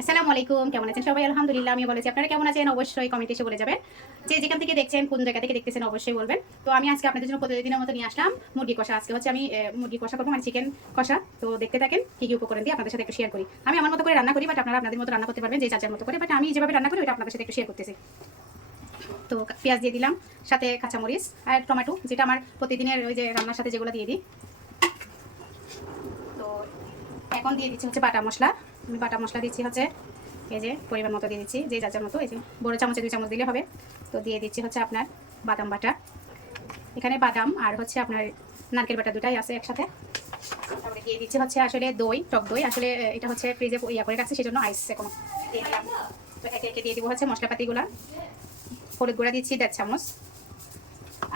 আসসালামু আলাইকুম, কেমন আছেন সবাই? আলহামদুলিল্লাহ, আমি বলেছি আপনারা কেমন আছেন অবশ্যই কমেন্টে এসে বলে যাবেন। যে যেখান থেকে দেখছেন, কোন জায়গা থেকে দেখতেছেন অবশ্যই বলবেন। তো আমি আজকে আপনাদের জন্য প্রতিদিনের মতো নিয়ে আসলাম মুরগি কষা। আজকে হচ্ছে আমি মুরগি কষা করবো, মানে চিকেন কষা। তো দেখতে থাকেন কি কি উপকরণ দিয়ে আপনাদের সাথে একটু শেয়ার করি। আমি আমার মতো করে রান্না করি, বাট আপনারা আপনাদের মতো রান্না করতে পারবেন, যে যার মতো করে। বাট আমি যেভাবে রান্না করি ওটা আপনাদের সাথে একটু শেয়ার করতেছি। তো পেঁয়াজ দিয়ে দিলাম, সাথে কাঁচামরিচ আর টমেটো, যেটা আমার প্রতিদিনের ওই যে রান্নার সাথে যেগুলো দিয়ে দিই। তো এখন দিয়ে দিচ্ছি হচ্ছে বাটা মশলা। আমি বাটা মশলা দিচ্ছি হচ্ছে এই যে পরিমাণ মতো দিয়ে দিচ্ছি, যে যার মতো। এই যে বড় চামচে 2 চামচ দিলে হবে। তো দিয়ে দিচ্ছি হচ্ছে আপনার বাদাম বাটা। এখানে বাদাম আর হচ্ছে আপনার নারকেল বাটা দুটাই আছে একসাথে। তারপরে দিয়ে দিচ্ছি হচ্ছে আসলে দই, টক দই। আসলে এটা হচ্ছে ফ্রিজে ইয়া করে রাখছি, সেজন্য আইস এখন দিয়ে দিলাম। তো একে একে দিয়ে দিব হচ্ছে মশলাপাতিগুলো। হলুদ গুঁড়া দিচ্ছি 1.5 চামচ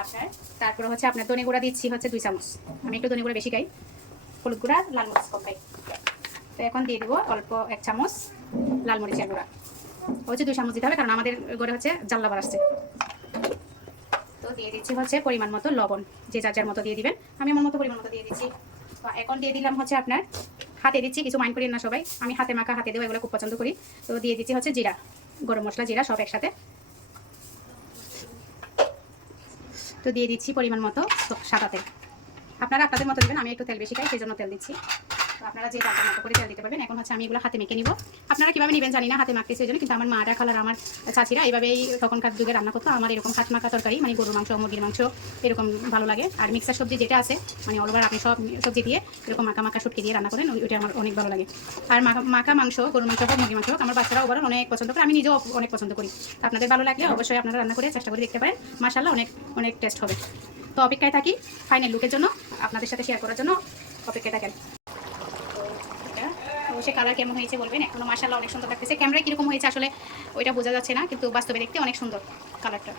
আপনার। তারপরে হচ্ছে আপনার ধনে গুঁড়া দিচ্ছি হচ্ছে 2 চামচ। আমি একটু ধনে গুঁড়া বেশি খাই, হলুদ গুঁড়া লাল মরিচ কম খাই। তো এখন দিয়ে দিব অল্প 1 চামচ লাল মরিচের গুঁড়া। হচ্ছে 2 চামচ দিতে হবে, কারণ আমাদের ঘরে হচ্ছে জাল্লাবার আসছে। তো দিয়ে দিচ্ছি হচ্ছে পরিমাণ মতো লবণ, যে যার মতো দিয়ে দিবেন। আমি আমার মতো পরিমাণ মতো দিয়ে দিচ্ছি। তো এখন দিয়ে দিলাম হচ্ছে আপনার হাতে দিচ্ছি, কিছু মাইন্ড করেন না সবাই, আমি হাতে মাখা হাতে দেবো এগুলো খুব পছন্দ করি। তো দিয়ে দিচ্ছি হচ্ছে জিরা, গরম মশলা, জিরা সব একসাথে। তো দিয়ে দিচ্ছি পরিমাণ মতো সাদা তেল। আপনারা আপনাদের মতো দেবেন, আমি একটু তেল বেশি খাই সেই জন্য তেল দিচ্ছি। তো আপনারা যে তাদের মতো করে তেল দিতে পারবেন। এখন হচ্ছে আমি এগুলো হাতে মেখে নিব। আপনারা কীভাবে নেবেন জানি না, হাতে মাখতেছি ওই জন্য। কিন্তু আমার মারা খালার, আমার চাচিরা এইভাবেই তখনকার যুগে রান্না করতো। আমার এরকম হাত মাখা তরকারি, মানে গরুর মাংস, মুরগির মাংস এরকম ভালো লাগে। আর মিক্সার সবজি যেটা আছে, মানে অল ওভার আপনি সব সবজি দিয়ে এরকম মাখা মাখা শুটকি দিয়ে রান্না করেন, ওইটা আমার অনেক ভালো লাগে। আর মাখা মাংস, গরুর মাংস হোক, মুরগির মাংস হোক, আমার বাচ্চারা ওভারঅল অনেক পছন্দ করে, আমি নিজেও অনেক পছন্দ করি। আপনাদের ভালো লাগলে অবশ্যই আপনারা রান্না করে চেষ্টা করে দেখতে পারেন। মাশাআল্লাহ, অনেক অনেক টেস্ট হবে। তো অপেক্ষায় থাকি ফাইনাল লুকের জন্য, আপনাদের সাথে শেয়ার করার জন্য অপেক্ষায় থাকেন। সে কালার কেমন হয়েছে বলবেন। এখনো মাশাআল্লাহ অনেক সুন্দর লাগতেছে। ক্যামেরায় কিরকম হয়েছে আসলে ওইটা বোঝা যাচ্ছে না, কিন্তু বাস্তবে দেখতে অনেক সুন্দর কালারটা।